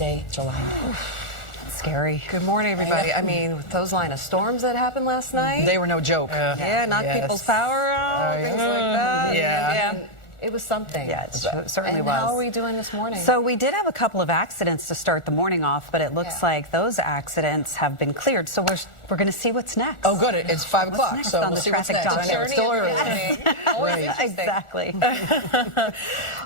Thursday, July 9th. Scary. Good morning, everybody. I mean, with those line of storms that happened last night. They were no joke. Yeah, knocked people's power out, things like that. Yeah. And it was something. Yeah, it certainly and was. How are we doing this morning? So we did have a couple of accidents to start the morning off, but it looks like those accidents have been cleared. So we're going to see what's next. Oh, good. It's 5 o'clock, next so on we'll the see what's traffic next. docket? It's still early. Right. Exactly.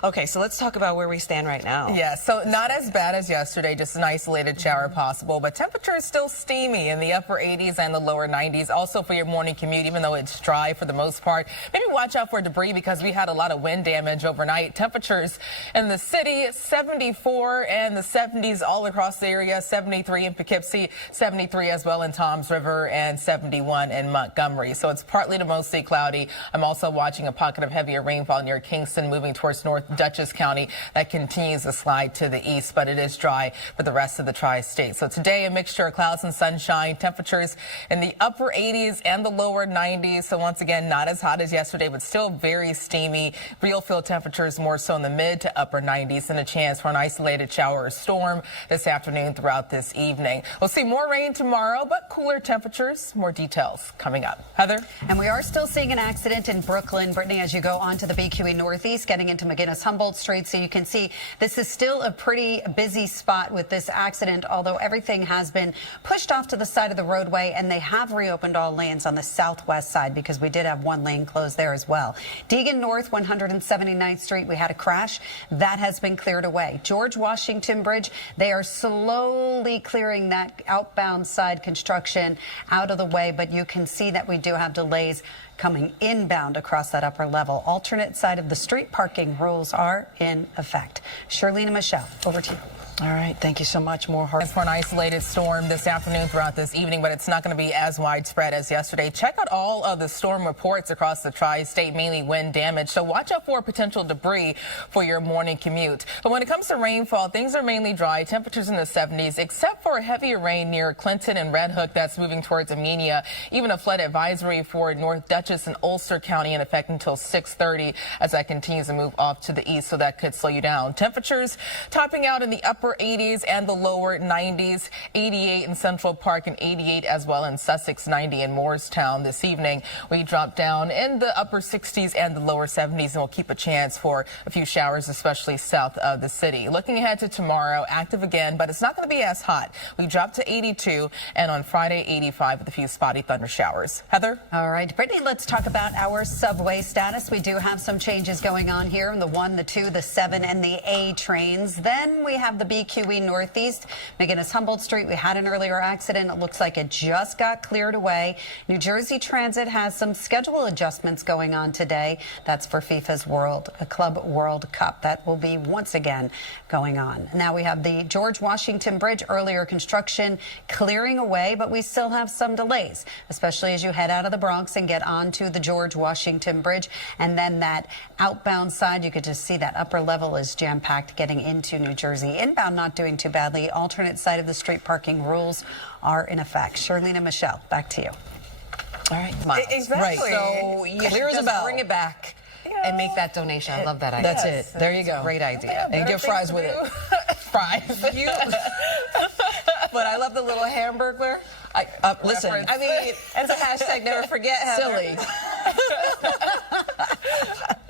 Okay, so let's talk about where we stand right now. Yeah, so not as bad as yesterday, just an isolated shower possible, but temperature is still steamy in the upper 80s and the lower 90s. Also for your morning commute, even though it's dry for the most part, maybe watch out for debris because we had a lot of wind damage overnight. Temperatures in the city, 74 and the 70s all across the area, 73 in Poughkeepsie, 73 as well in Toms River, and 71 in Montgomery. So it's partly to mostly cloudy. I'm also watching a pocket of heavier rainfall near Kingston moving towards North Dutchess County. That continues to slide to the east, but it is dry for the rest of the tri-state. So today, a mixture of clouds and sunshine. Temperatures in the upper 80s and the lower 90s. So once again, not as hot as yesterday, but still very steamy. Real field temperatures more so in the mid to upper 90s, and a chance for an isolated shower or storm this afternoon throughout this evening. We'll see more rain tomorrow, but cooler temperatures. More details coming up. Heather? And we are still seeing an accident in Brooklyn, Brittany, as you go onto the BQE Northeast, getting into McGinnis-Humboldt Street. So you can see this is still a pretty busy spot with this accident, although everything has been pushed off to the side of the roadway, and they have reopened all lanes on the southwest side because we did have one lane closed there as well. Deegan North, 179th Street, we had a crash. That has been cleared away. George Washington Bridge, they are slowly clearing that outbound side construction out of the way, but you can see that we do have delays coming inbound across that upper level. Alternate side of the street parking rules are in effect. Shirlene and Michelle, over to you. All right. Thank you so much. More hard. It's for an isolated storm this afternoon throughout this evening, but it's not going to be as widespread as yesterday. Check out all of the storm reports across the tri-state, mainly wind damage. So watch out for potential debris for your morning commute. But when it comes to rainfall, things are mainly dry. Temperatures in the 70s, except for heavier rain near Clinton and Red Hook that's moving towards Amenia. Even a flood advisory for North Dutchess and Ulster County in effect until 6:30 as that continues to move off to the east, so that could slow you down. Temperatures topping out in the upper 80s and the lower 90s, 88 in Central Park and 88 as well in Sussex, 90 in Moorestown. This evening, we drop down in the upper 60s and the lower 70s, and we'll keep a chance for a few showers, especially south of the city. Looking ahead to tomorrow, active again, but it's not going to be as hot. We drop to 82, and on Friday, 85 with a few spotty thunder showers. Heather? All right, Brittany, let's talk about our subway status. We do have some changes going on here in the 1, the 2, the 7, and the A trains. Then we have the BQE Northeast, McGinnis-Humboldt Street. We had an earlier accident. It looks like it just got cleared away. New Jersey Transit has some schedule adjustments going on today. That's for FIFA's Club World Cup. That will be once again going on. Now we have the George Washington Bridge, earlier construction clearing away, but we still have some delays, especially as you head out of the Bronx and get onto the George Washington Bridge. And then that outbound side, you could just see that upper level is jam-packed getting into New Jersey. Inbound not doing too badly. Alternate side of the street parking rules are in effect. Shirlene and Michelle, back to you. All right. Exactly. Right. So you Clear should as a just bell. bring it back and make that donation. I love that idea. That's it. There you go. Great idea. And get fries with it. Fries. But I love the little hamburger. Listen. I mean, it's a hashtag never forget. Heather. Silly.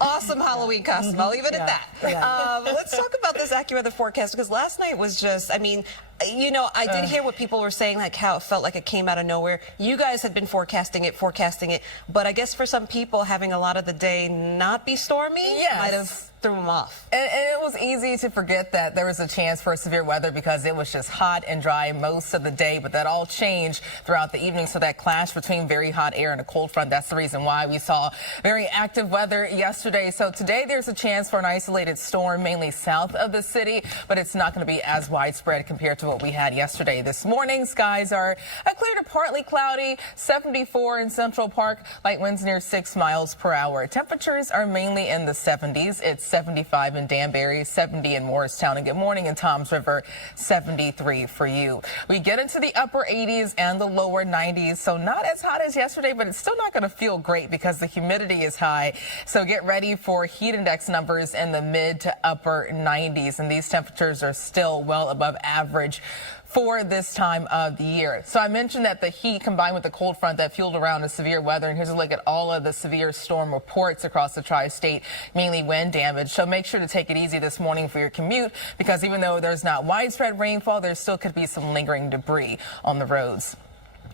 Awesome Halloween costume. I'll leave it at that. Let's talk about this AccuWeather forecast, because last night was just, I mean, you know, I did hear what people were saying, like how it felt like it came out of nowhere. You guys had been forecasting it, but I guess for some people, having a lot of the day not be stormy might have threw them off. And it was easy to forget that there was a chance for severe weather because it was just hot and dry most of the day, but that all changed throughout the evening. So that clash between very hot air and a cold front, that's the reason why we saw very active weather yesterday. So today there's a chance for an isolated storm, mainly south of the city, but it's not going to be as widespread compared to to what we had yesterday. This morning, skies are clear to partly cloudy, 74 in Central Park, light winds near 6 miles per hour. Temperatures are mainly in the 70s. It's 75 in Danbury, 70 in Morristown, and good morning in Toms River, 73 for you. We get into the upper 80s and the lower 90s, so not as hot as yesterday, but it's still not going to feel great because the humidity is high. So get ready for heat index numbers in the mid to upper 90s, and these temperatures are still well above average for this time of the year. So I mentioned that the heat combined with the cold front that fueled around the severe weather, and here's a look at all of the severe storm reports across the tri-state, mainly wind damage. So make sure to take it easy this morning for your commute, because even though there's not widespread rainfall, there still could be some lingering debris on the roads.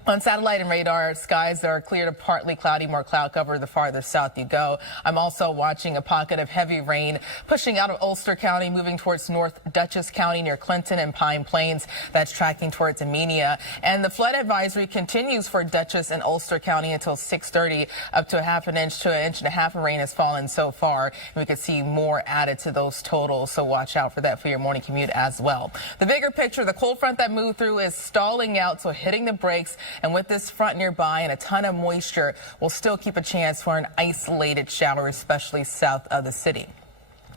On satellite and radar, skies are clear to partly cloudy, more cloud cover the farther south you go. I'm also watching a pocket of heavy rain pushing out of Ulster County, moving towards North Dutchess County near Clinton and Pine Plains. That's tracking towards Amenia. And the flood advisory continues for Dutchess and Ulster County until 6:30. Up to a half an inch to an inch and a half of rain has fallen so far. And we could see more added to those totals, so watch out for that for your morning commute as well. The bigger picture, the cold front that moved through is stalling out, so hitting the brakes. And with this front nearby and a ton of moisture, we'll still keep a chance for an isolated shower, especially south of the city.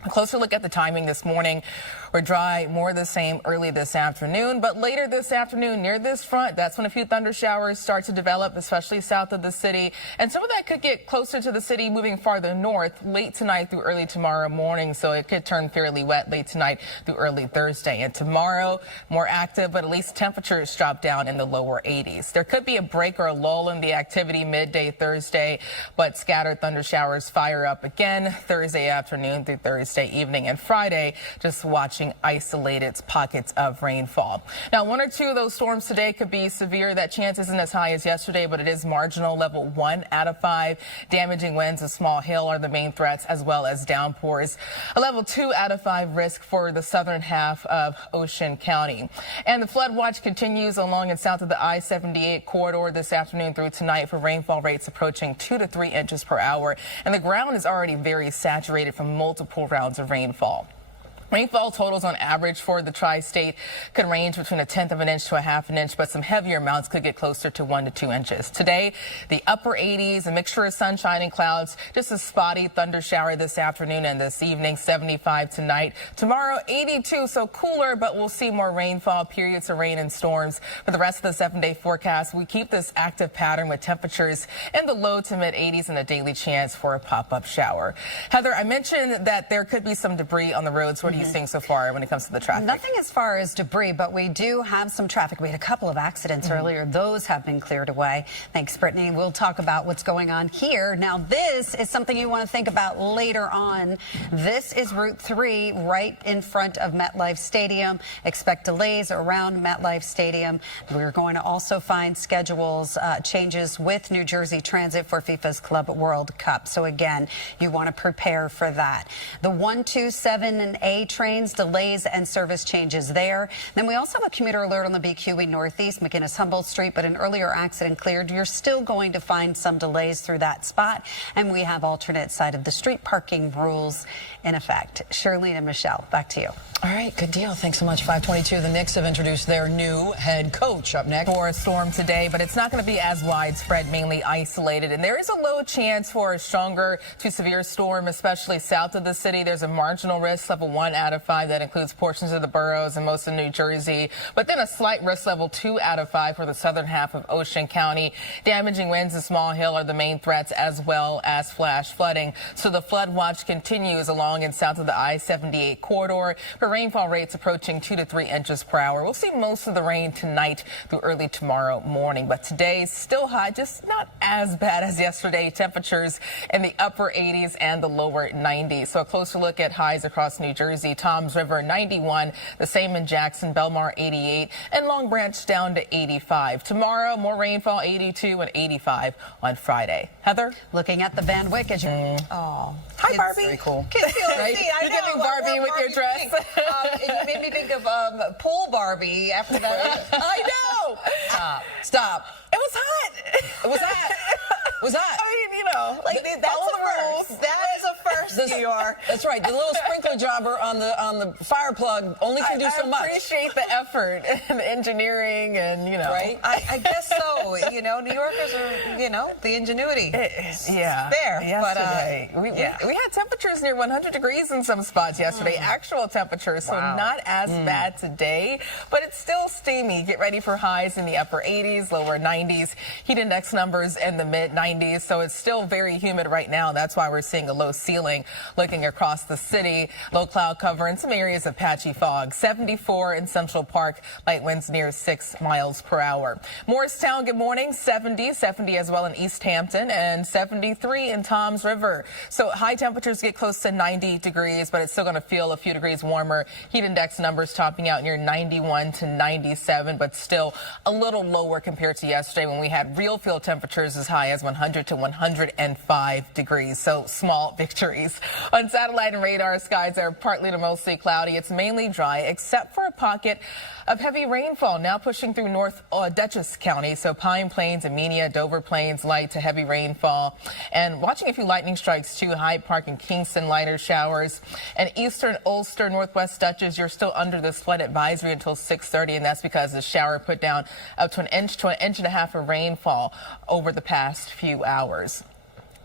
A closer look at the timing this morning. We're dry, more of the same early this afternoon, but later this afternoon near this front, that's when a few thunder showers start to develop, especially south of the city. And some of that could get closer to the city, moving farther north late tonight through early tomorrow morning. So it could turn fairly wet late tonight through early Thursday. And tomorrow, more active, but at least temperatures drop down in the lower 80s. There could be a break or a lull in the activity midday Thursday, but scattered thunder showers fire up again Thursday afternoon through Thursday evening, and Friday, just watching isolated pockets of rainfall. Now, one or two of those storms today could be severe. That chance isn't as high as yesterday, but it is marginal. Level 1 out of 5. Damaging winds and small hail are the main threats, as well as downpours. A level 2 out of 5 risk for the southern half of Ocean County. And the flood watch continues along and south of the I-78 corridor this afternoon through tonight for rainfall rates approaching 2 to 3 inches per hour. And the ground is already very saturated from multiple rounds of rainfall. Rainfall totals on average for the tri-state could range between 1/10 of an inch to 1/2 an inch, but some heavier amounts could get closer to 1 to 2 inches. Today, the upper 80s, a mixture of sunshine and clouds, just a spotty thunder shower this afternoon and this evening, 75 tonight. Tomorrow, 82, so cooler, but we'll see more rainfall, periods of rain and storms. For the rest of the 7-day forecast, we keep this active pattern with temperatures in the low to mid 80s and a daily chance for a pop-up shower. Heather, I mentioned that there could be some debris on the roads. What do you think so far when it comes to the traffic? Nothing as far as debris, but we do have some traffic. We had a couple of accidents earlier. Those have been cleared away. Thanks, Brittany. We'll talk about what's going on here. Now, this is something you want to think about later on. This is Route 3 right in front of MetLife Stadium. Expect delays around MetLife Stadium. We're going to also find schedules changes with New Jersey Transit for FIFA's Club World Cup. So again, you want to prepare for that. The 127 and A trains, delays and service changes there. Then we also have a commuter alert on the BQE Northeast, McGinnis-Humboldt Street, but an earlier accident cleared. You're still going to find some delays through that spot, and we have alternate side of the street parking rules in effect. Shirley and Michelle, back to you. All right, good deal. Thanks so much. 522, the Knicks have introduced their new head coach. Up next. For a storm today, but it's not going to be as widespread, mainly isolated. And there is a low chance for a stronger to severe storm, especially south of the city. There's a marginal risk, level 1 out of 5. That includes portions of the boroughs and most of New Jersey. But then a slight risk, level 2 out of 5 for the southern half of Ocean County. Damaging winds and small hail are the main threats, as well as flash flooding. So the flood watch continues along and south of the I-78 corridor for rainfall rates approaching 2 to 3 inches per hour. We'll see most of the rain tonight through early tomorrow morning, but today still hot, just not as bad as yesterday. Temperatures in the upper 80s and the lower 90s. So a closer look at highs across New Jersey. Toms River 91, the same in Jackson, Belmar 88, and Long Branch down to 85. Tomorrow, more rainfall, 82 and 85 on Friday. Heather? Looking at the Van Wyck as you... Oh, Hi, Barbie. Very cool. Kids feel Right? see, I You're know, giving what Barbie with your Barbie dress. think. It made me think of pool Barbie after that. I know. Stop. It was hot. It was hot. Was that? I mean, you know, Like, they that's follow a the rules. first. That is a first, New York. That's right. The little sprinkler jobber on the fire plug only can do so much. I appreciate the effort and the engineering and, you know. Right? I guess so. You know, New Yorkers are, you know, the ingenuity. Yeah. There. Yesterday. But, we yeah. had temperatures near 100 degrees in some spots yesterday, actual temperatures, so not as bad today, but it's still steamy. Get ready for highs in the upper 80s, lower 90s, heat index numbers in the mid 90s, so it's still very humid right now. That's why we're seeing a low ceiling looking across the city. Low cloud cover in some areas of patchy fog. 74 in Central Park, light winds near 6 miles per hour. Morristown, good morning. 70 as well in East Hampton, and 73 in Toms River. So high temperatures get close to 90 degrees, but it's still going to feel a few degrees warmer. Heat index numbers topping out near 91 to 97, but still a little lower compared to yesterday when we had real field temperatures as high as 100 to 105 degrees. So small victories. On satellite and radar, skies are partly to mostly cloudy. It's mainly dry, except for a pocket of heavy rainfall now pushing through North Dutchess County. So Pine Plains, Amenia, Dover Plains, light to heavy rainfall. And watching a few lightning strikes too. Hyde Park and Kingston, lighter showers. And eastern Ulster, Northwest Dutchess, you're still under this flood advisory until 6:30, and that's because the shower put down up to an inch and a half of rainfall over the past few hours.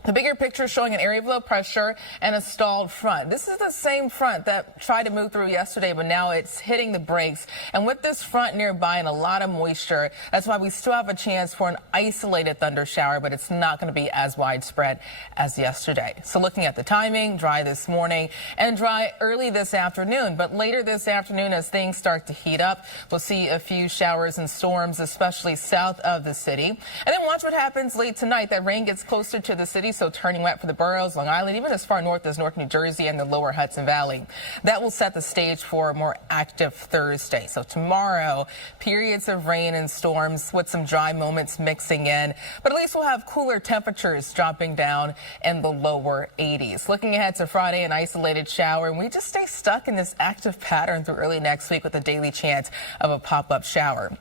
The bigger picture showing an area of low pressure and a stalled front. This is the same front that tried to move through yesterday, but now it's hitting the brakes. And with this front nearby and a lot of moisture, that's why we still have a chance for an isolated thunder shower, but it's not going to be as widespread as yesterday. So looking at the timing, dry this morning and dry early this afternoon. But later this afternoon, as things start to heat up, we'll see a few showers and storms, especially south of the city. And then watch what happens late tonight. That rain gets closer to the city, so turning wet for the boroughs, Long Island, even as far north as North New Jersey and the lower Hudson Valley. That will set the stage for a more active Thursday. So tomorrow, periods of rain and storms with some dry moments mixing in, but at least we'll have cooler temperatures dropping down in the lower 80s. Looking ahead to Friday, an isolated shower, and we just stay stuck in this active pattern through early next week with a daily chance of a pop-up shower.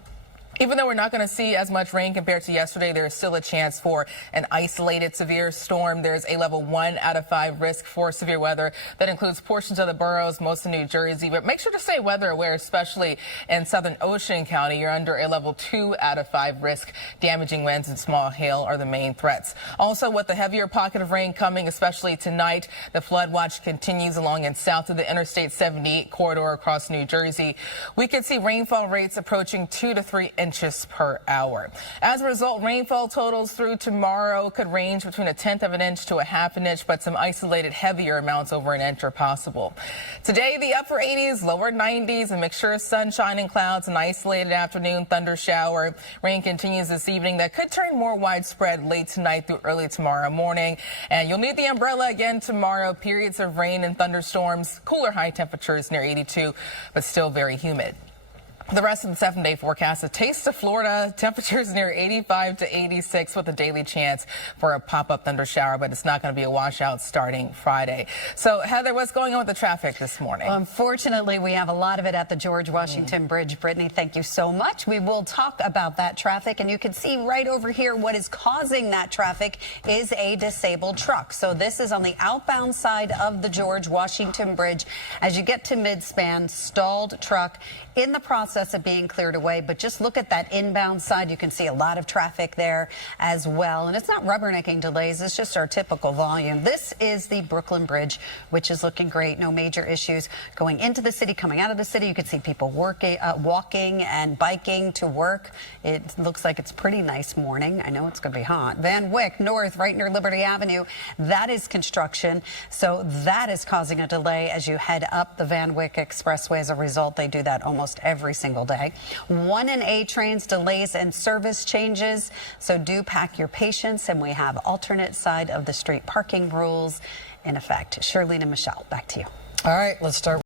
Even though we're not going to see as much rain compared to yesterday, there is still a chance for an isolated severe storm. There's a level 1 out of 5 risk for severe weather. That includes portions of the boroughs, most of New Jersey. But make sure to stay weather aware, especially in southern Ocean County. You're under a level 2 out of 5 risk. Damaging winds and small hail are the main threats. Also, with the heavier pocket of rain coming, especially tonight, the flood watch continues along and south of the Interstate 78 corridor across New Jersey. We could see rainfall rates approaching 2 to 3 inches per hour. As a result, rainfall totals through tomorrow could range between 1/10 of an inch to 1/2 an inch, but some isolated heavier amounts over an inch are possible. Today, the upper 80s, lower 90s, a mixture of sunshine and clouds, an isolated afternoon thunder shower. Rain continues this evening. That could turn more widespread late tonight through early tomorrow morning. And you'll need the umbrella again tomorrow. Periods of rain and thunderstorms, cooler high temperatures near 82, but still very humid. The rest of the 7-day forecast, a taste of Florida, temperatures near 85 to 86 with a daily chance for a pop-up thunder shower, but it's not going to be a washout starting Friday. So, Heather, what's going on with the traffic this morning? Well, unfortunately, we have a lot of it at the George Washington Bridge. Brittany, thank you so much. We will talk about that traffic, and you can see right over here what is causing that traffic is a disabled truck. So this is on the outbound side of the George Washington Bridge. As you get to midspan, stalled truck in the process of being cleared away, but just look at that inbound side. You can see a lot of traffic there as well, and it's not rubbernecking delays, it's just our typical volume. This is the Brooklyn Bridge, which is looking great. No major issues going into the city, coming out of the city. You can see people walking and biking to work. It looks like it's a pretty nice morning. I know it's going to be hot. Van Wyck North, right near Liberty Avenue, that is construction, so that is causing a delay as you head up the Van Wyck Expressway. As a result, they do that almost every single day. 1 and A trains, delays and service changes, so do pack your patience, and we have alternate side of the street parking rules in effect. Shirley and Michelle, back to you. All right, let's start.